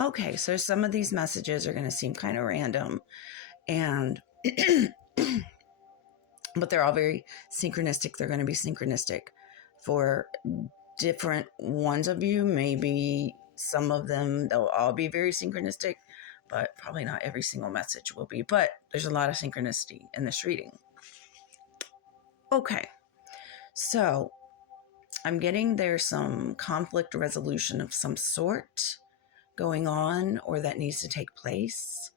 Okay, so some of these messages are going to seem kind of random, and but they're all very synchronistic. They're going to be synchronistic for different ones of you. Maybe some of them, they'll all be very synchronistic, but probably not every single message will be. But there's a lot of synchronicity in this reading. Okay, so I'm getting there's some conflict resolution of some sort going on or that needs to take place.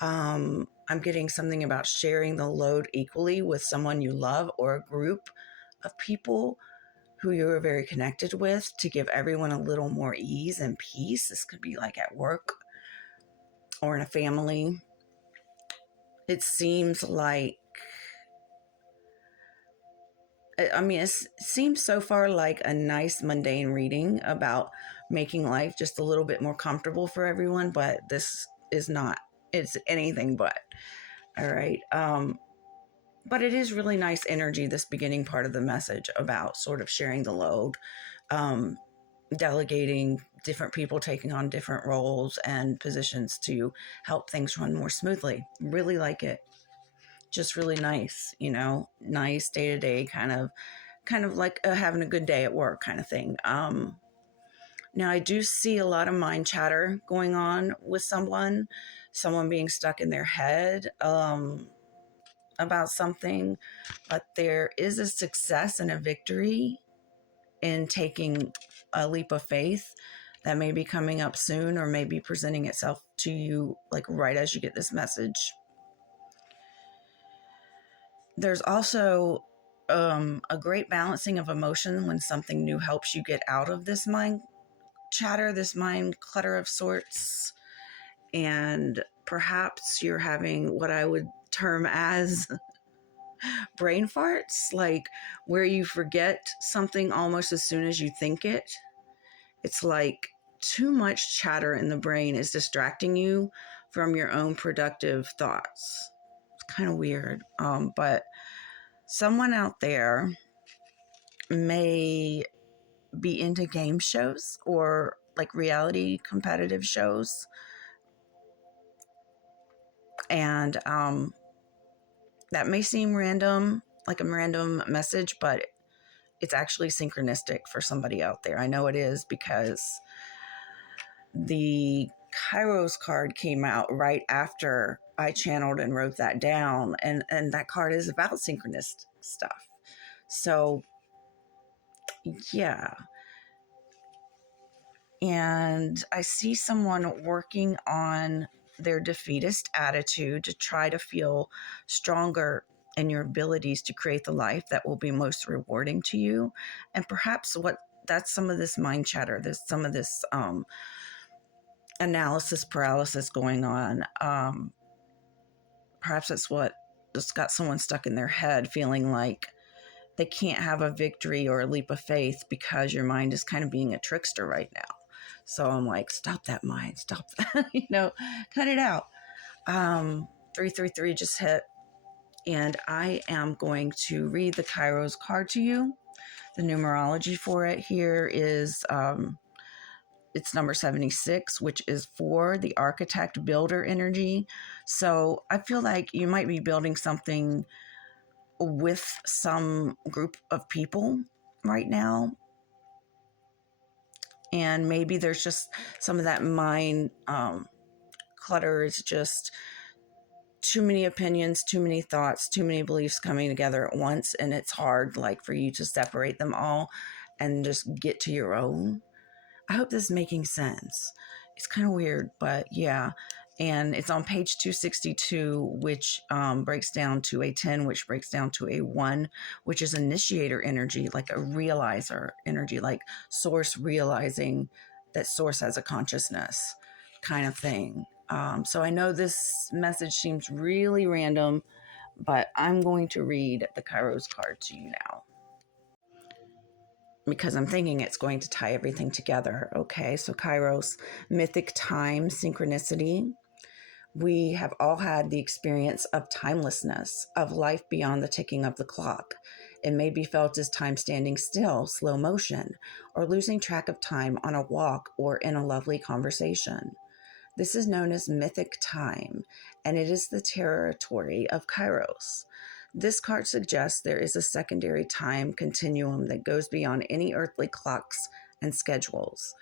I'm getting something about sharing the load equally with someone you love or a group of people who you're very connected with to give everyone a little more ease and peace. This could be like at work or in a family. It seems like, I mean, it seems so far like a nice mundane reading about making life just a little bit more comfortable for everyone, but this is not. It's anything but. All right. But it is really nice energy, this beginning part of the message about sort of sharing the load, delegating, different people taking on different roles and positions to help things run more smoothly. Really like it. Just really nice, nice day-to-day kind of like having a good day at work kind of thing. Now I do see a lot of mind chatter going on with someone being stuck in their head about something, but there is a success and a victory in taking a leap of faith that may be coming up soon or may be presenting itself to you like right as you get this message. There's also a great balancing of emotion when something new helps you get out of this mind chatter, this mind clutter of sorts. And perhaps you're having what I would term as brain farts, like where you forget something almost as soon as you think it. It's like too much chatter in the brain is distracting you from your own productive thoughts. It's kind of weird. But someone out there may be into game shows or like reality competitive shows. And that may seem random, like a random message, but it's actually synchronistic for somebody out there. I know it is because the Kairos card came out right after I channeled and wrote that down. And that card is about synchronistic stuff. So, yeah. And I see someone working on their defeatist attitude to try to feel stronger in your abilities to create the life that will be most rewarding to you. And perhaps that's some of this mind chatter, there's some of this analysis paralysis going on. Perhaps that's what just got someone stuck in their head, feeling like they can't have a victory or a leap of faith because your mind is kind of being a trickster right now. So I'm like, stop that mind, stop that, cut it out. 333 just hit, and I am going to read the Kairos card to you. The numerology for it here is, it's number 76, which is for the architect builder energy. So I feel like you might be building something with some group of people right now. And maybe there's just some of that mind clutter. It's just too many opinions, too many thoughts, too many beliefs coming together at once. And it's hard like for you to separate them all and just get to your own. I hope this is making sense. It's kind of weird, but yeah. And it's on page 262, which breaks down to a 10, which breaks down to a 1, which is initiator energy, like a realizer energy, like source realizing that source has a consciousness kind of thing. So I know this message seems really random, but I'm going to read the Kairos card to you now, because I'm thinking it's going to tie everything together. Okay, so Kairos, mythic time, synchronicity. We have all had the experience of timelessness, of life beyond the ticking of the clock. It may be felt as time standing still, slow motion, or losing track of time on a walk or in a lovely conversation. This is known as mythic time, and it is the territory of Kairos. This card suggests there is a secondary time continuum that goes beyond any earthly clocks and schedules.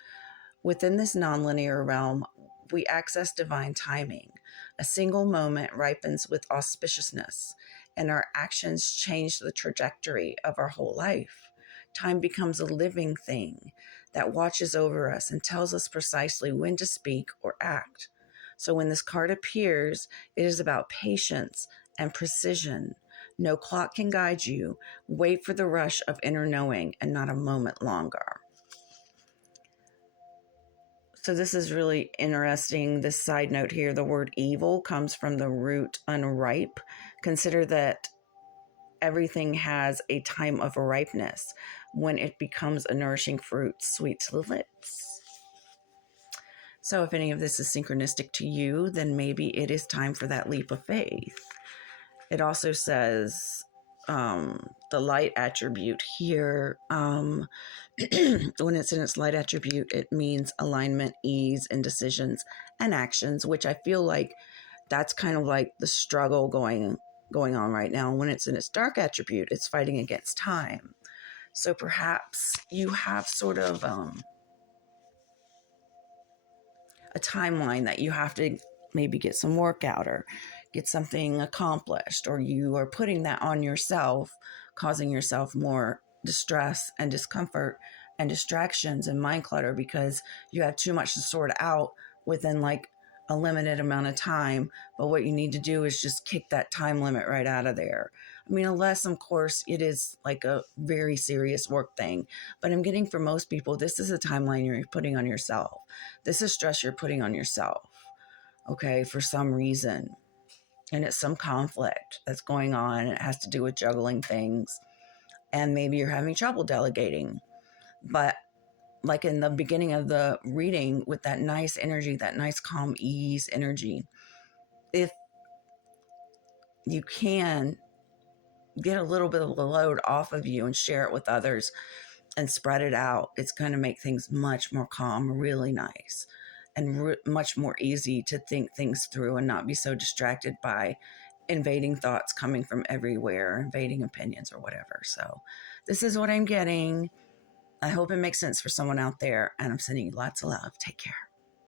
Within this nonlinear realm, we access divine timing. A single moment ripens with auspiciousness, and our actions change the trajectory of our whole life. Time becomes a living thing that watches over us and tells us precisely when to speak or act. So when this card appears, it is about patience and precision. No clock can guide you. Wait for the rush of inner knowing and not a moment longer. So this is really interesting. This side note here, the word evil comes from the root unripe. Consider that everything has a time of ripeness when it becomes a nourishing fruit, sweet to the lips. So if any of this is synchronistic to you, then maybe it is time for that leap of faith. It also says the light attribute here, when it's in its light attribute, it means alignment, ease, and decisions and actions, which I feel like that's kind of like the struggle going on right now. When it's in its dark attribute, it's fighting against time. So perhaps you have sort of a timeline that you have to maybe get some work out or get something accomplished, or you are putting that on yourself, causing yourself more distress and discomfort and distractions and mind clutter because you have too much to sort out within like a limited amount of time. But what you need to do is just kick that time limit right out of there. I mean, unless of course it is like a very serious work thing, but I'm getting for most people, this is a timeline you're putting on yourself. This is stress you're putting on yourself, okay, for some reason. And it's some conflict that's going on. It has to do with juggling things. And maybe you're having trouble delegating. But like in the beginning of the reading, with that nice energy, that nice calm ease energy, if you can get a little bit of the load off of you and share it with others and spread it out, it's going to make things much more calm, really nice, and much more easy to think things through and not be so distracted by invading thoughts coming from everywhere, invading opinions or whatever. So this is what I'm getting. I hope it makes sense for someone out there, and I'm sending you lots of love. Take care.